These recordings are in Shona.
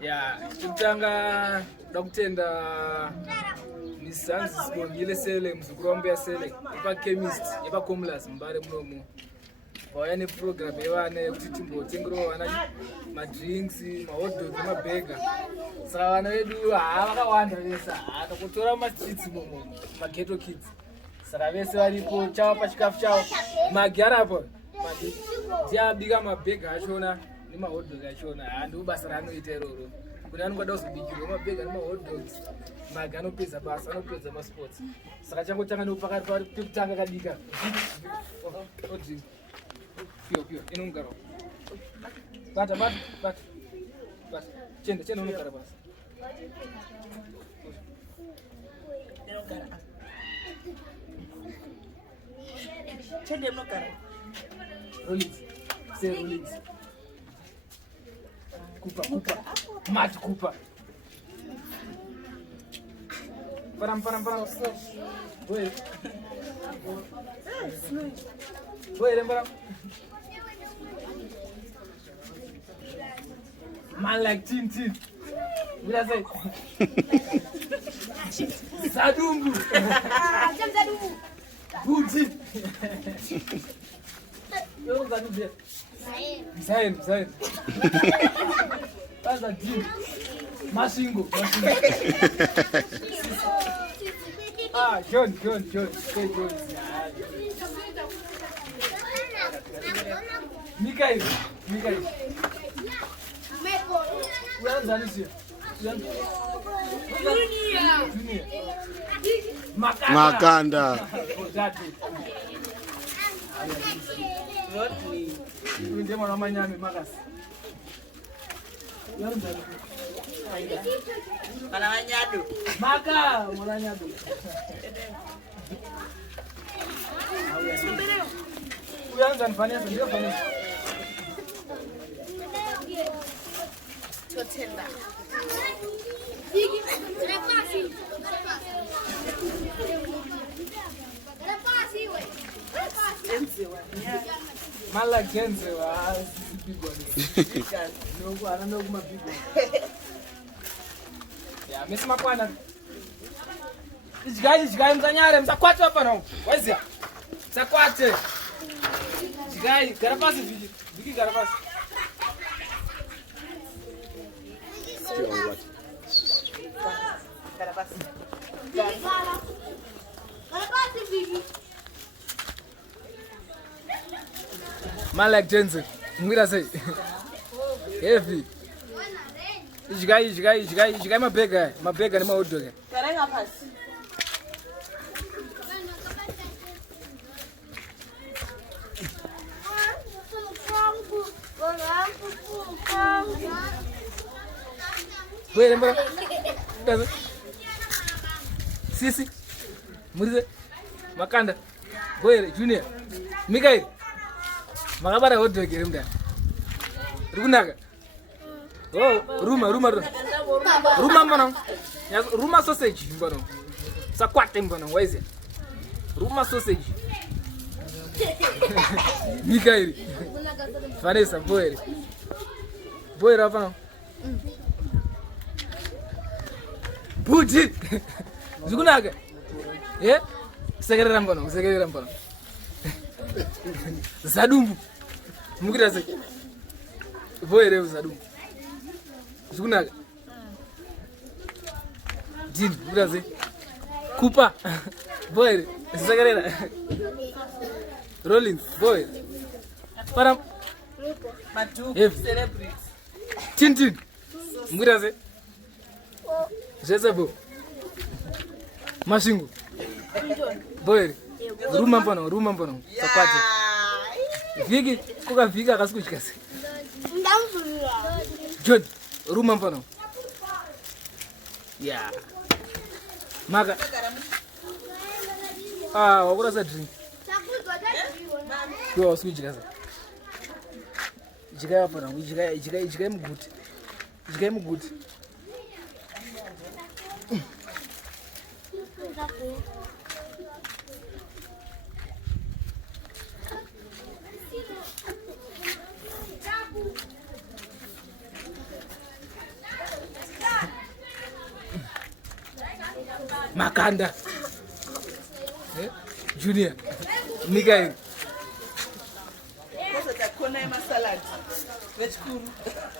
Yeah, chitanga dokutenda misanzi Sibongile Cele muzukuru ya Cele ipa chemist ipa comlas Mbare munomu vauya neprogram yevana kuti timbotengerawo vana madrinks mahotdogs nemabhega saka vana vedu vakawanda vese akakutora mastreets momo maghetto kids saka vese varipo chavapa chikafu chavo magyarapo ndiabika mabhega achona nemahotdog achona ndobasa raanoita iroro kune anongada kuzobikirwa mabhega nemahotdogs magi anopedza basa anopedza masports saka changotanga nepakati pekutanga kadika Pio, inongaro. Bata. Chende unogara basi. Inongara. Chende unogara. Rollins. Say Rollins. Kupa. Mat kupa. Param. Boy, remember. Man like Tin. What I say? Sadumbu. Sadumbu. Booty. Yo, Sadumbu. Zain. That's a Tin. Mashingo. John. Say John. Mikael. Junior. Makanda. Roddie. Ndio mwana manyame makasi. Mwana Nyado. Maka, mwana Nyado. Uyanza nifanyia ndio fanya. Totenda. Mala genze wa sipigwa ni. Ndio kumapigwa. Ya, mesema kwana. Ijigai mzanyare msakwate hapa na. Wezia. Msakwate. Ijigai garabasi viki garabasi. Man like Jensen, mwira say. Heavy. Ijigai mabega ni mahotdog. Karenga pasi. Wait, remember? Sisi. Murize. Makanda. Boy, Junior. Mikael. Magabara hotdog remda. Runaga. Oh, Ruma mano. Ruma sausage mano. Sakwate mano, waize. Ruma sausage. Mikael. Vanessa, boy. Boy, Rafa. Buji. Zugunaga. Yeah? Segerera mkono. Zadumbu. Mukira se. Boyere zadumbu. Zugunaga. Jin, mukira se. Kupa. Boyere. Segerera. Rollins, boy. Param. Madu. Celebrity. Tin. Mukira se. Jezebo. Mashingo. Boy. Ruma mpono. Sakwati. Viki kuka vika kasikuchikasi. John, ruma mpono. Yeah. Maka. Wakura sa drink. Kwa wasikuchikasi. Jigai mpono, jigai mguti. Makanda. Junior. Nika.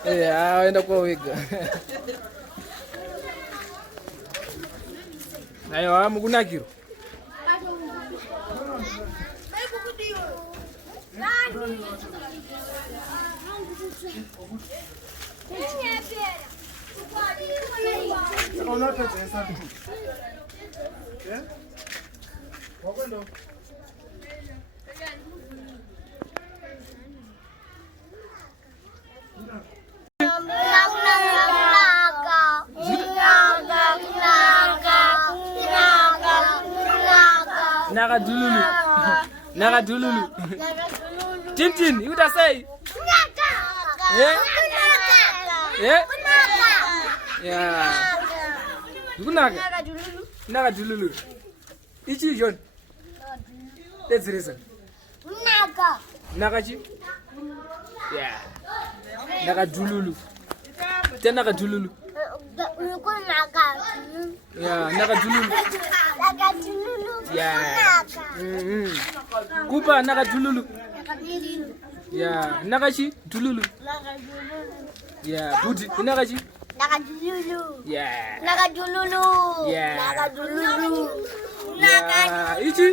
Aenda kwa wega. Ayo amukunakiro. Naga dululu. Naga dululu. Tintin, you would say? Yeah. Yeah. Yeah. Naga. Naga dululu. Ichi John. That's the reason. Naga. Nagachi? Yeah. Naga dululu. Then naga dululu. Yeah, naga dululu. Yeah. Kupa naga dululu. Yeah, nagachi dululu. Yeah, budi nagachi. Naga dululu. Yeah. Naga dululu. Yeah. Naga dululu. Yeah. Ichi.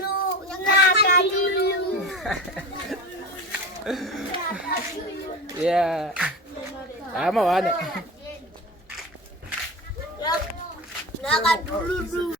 Naga dululu. Yeah. Ama wana. Naga dululu.